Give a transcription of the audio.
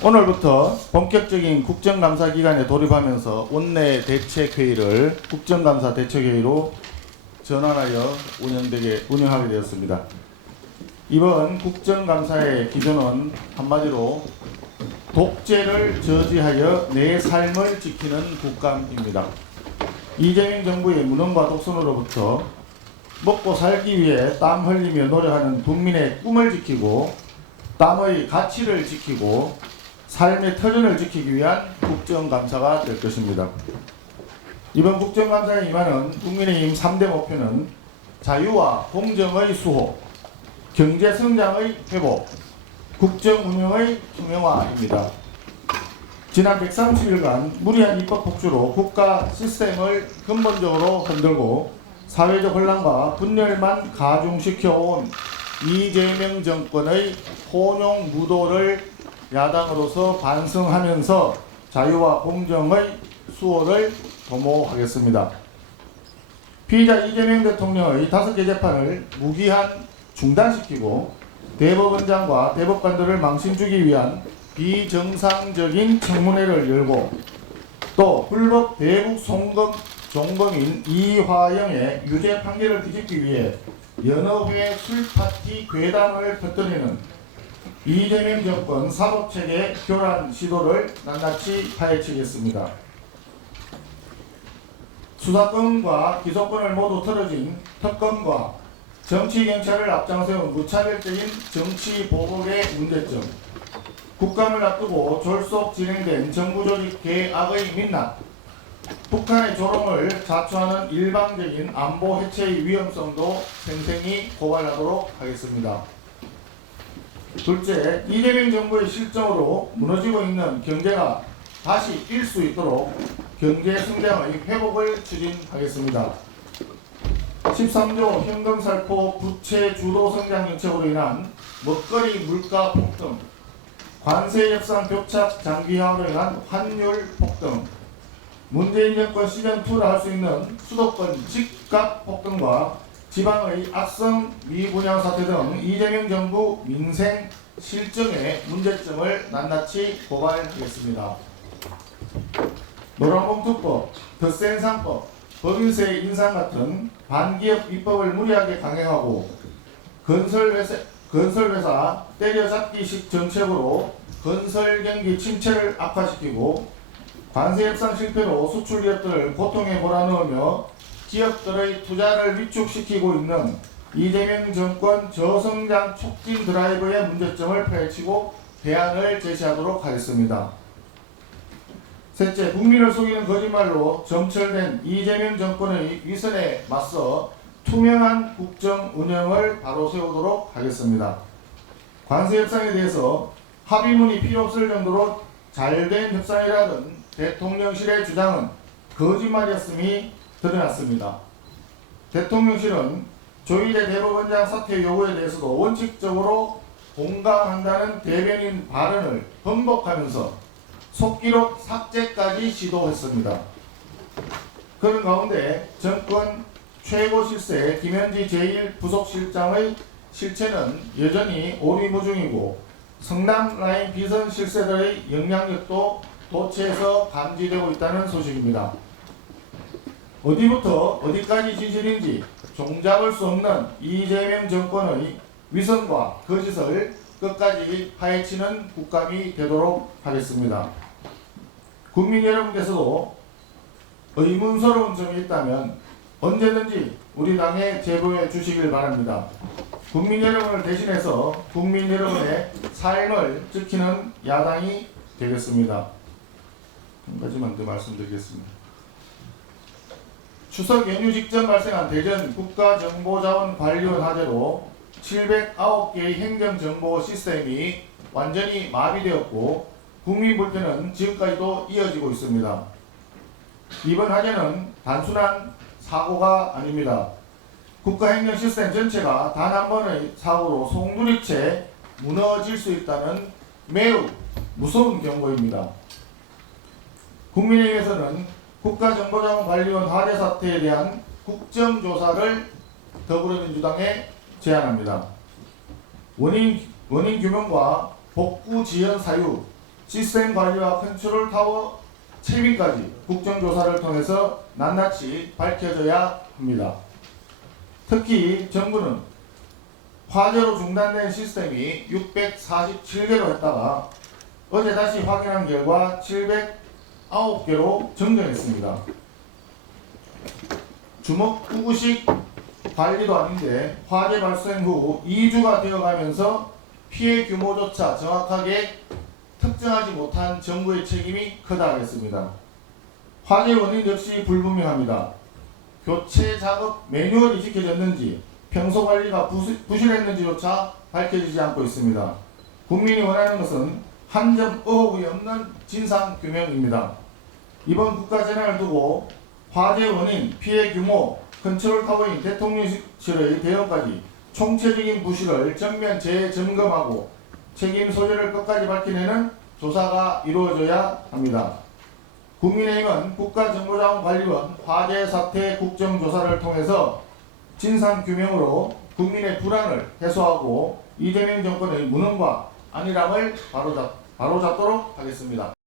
오늘부터 본격적인 국정감사 기간에 돌입하면서 원내 대책회의를 국정감사 대책회의로 전환하여 운영하게 되었습니다. 이번 국정감사의 기조는 한마디로 독재를 저지하여 내 삶을 지키는 국감입니다. 이재명 정부의 무능과 독선으로부터 먹고 살기 위해 땀 흘리며 노력하는 국민의 꿈을 지키고 땀의 가치를 지키고 삶의 터전을 지키기 위한 국정감사가 될 것입니다. 이번 국정감사에 임하는 국민의힘 3대 목표는 자유와 공정의 수호, 경제성장의 회복, 국정운영의 투명화입니다. 지난 130일간 무리한 입법 폭주로 국가 시스템을 근본적으로 흔들고 사회적 혼란과 분열만 가중시켜온 이재명 정권의 혼용 무도를 야당으로서 반성하면서 자유와 공정의 수호를 도모하겠습니다. 피의자 이재명 대통령의 5개 재판을 무기한 중단시키고 대법원장과 대법관들을 망신주기 위한 비정상적인 청문회를 열고 또 불법 대북 송금 종범인 이화영의 유죄 판결을 뒤집기 위해 여러 회 술파티 괴담을 퍼뜨리는 이재명 정권 사법체계 교란 시도를 낱낱이 파헤치겠습니다. 수사권과 기소권을 모두 틀어진 특검과 정치경찰을 앞장세운 무차별적인 정치보복의 문제점, 국감을 앞두고 졸속 진행된 정부조직 개악의 민낯, 북한의 조롱을 자초하는 일방적인 안보 해체의 위험성도 생생히 고발하도록 하겠습니다. 둘째, 이재명 정부의 실정으로 무너지고 있는 경제가 다시 뛸 수 있도록 경제 성장의 회복을 추진하겠습니다. 13조 현금살포 부채 주도 성장 정책으로 인한 먹거리 물가 폭등, 관세 협상 교착 장기화로 인한 환율 폭등, 문재인 정권 시즌2라 할 수 있는 수도권 집값 폭등과 지방의 악성 미분양 사태 등 이재명 정부 민생 실정의 문제점을 낱낱이 고발하겠습니다. 노란봉투법, 덧센상법, 법인세 인상 같은 반기업 입법을 무리하게 강행하고 건설회사 때려잡기식 정책으로 건설경기 침체를 악화시키고 관세 협상 실패로 수출기업들을 고통에 몰아넣으며 기업들의 투자를 위축시키고 있는 이재명 정권 저성장 촉진 드라이브의 문제점을 파헤치고 대안을 제시하도록 하겠습니다. 셋째, 국민을 속이는 거짓말로 점철된 이재명 정권의 위선에 맞서 투명한 국정 운영을 바로 세우도록 하겠습니다. 관세 협상에 대해서 합의문이 필요 없을 정도로 잘된 협상이라던 대통령실의 주장은 거짓말이었음이 드러났습니다. 대통령실은 조희대 대법원장 사퇴 요구에 대해서도 원칙적으로 공감한다는 대변인 발언을 번복하면서 속기록 삭제까지 시도했습니다. 그런 가운데 정권 최고 실세 김현지 제1부속실장의 실체는 여전히 오리무중이고 성남라인 비선 실세들의 영향력도 도처에서 감지되고 있다는 소식입니다. 어디부터 어디까지 진실인지 종잡을 수 없는 이재명 정권의 위선과 거짓을 끝까지 파헤치는 국감이 되도록 하겠습니다. 국민 여러분께서도 의문스러운 점이 있다면 언제든지 우리 당에 제보해 주시길 바랍니다. 국민 여러분을 대신해서 국민 여러분의 삶을 지키는 야당이 되겠습니다. 한 가지만 더 말씀드리겠습니다. 추석 연휴 직전 발생한 대전 국가정보자원관리원 화재로 709개의 행정정보 시스템이 완전히 마비되었고 국민 불편은 지금까지도 이어지고 있습니다. 이번 화재는 단순한 사고가 아닙니다. 국가행정 시스템 전체가 단 한 번의 사고로 송두리째 무너질 수 있다는 매우 무서운 경고입니다. 국민의힘에서는 국가정보자원관리원 화재 사태에 대한 국정조사를 더불어민주당에 제안합니다. 원인 규명과 복구 지연 사유, 시스템 관리와 컨트롤 타워 채비까지 국정조사를 통해서 낱낱이 밝혀져야 합니다. 특히 정부는 화재로 중단된 시스템이 647개로 했다가 어제 다시 확인한 결과 709개로 정정했습니다. 주먹구구식 관리도 아닌데 화재 발생 후 2주가 되어가면서 피해 규모조차 정확하게 특정하지 못한 정부의 책임이 크다 하겠습니다. 화재 원인 역시 불분명합니다. 교체 작업 매뉴얼이 지켜졌는지 평소 관리가 부실했는지조차 밝혀지지 않고 있습니다. 국민이 원하는 것은 한 점 의혹이 없는 진상규명입니다. 이번 국가재난을 두고 화재 원인, 피해 규모, 컨트롤 타워인 대통령실의 대응까지 총체적인 부실을 전면 재점검하고 책임 소재를 끝까지 밝혀내는 조사가 이루어져야 합니다. 국민의힘은 국가정보자원관리원 화재 사태 국정조사를 통해서 진상규명으로 국민의 불안을 해소하고 이재명 정권의 무능과 안일함을 바로잡도록 하겠습니다.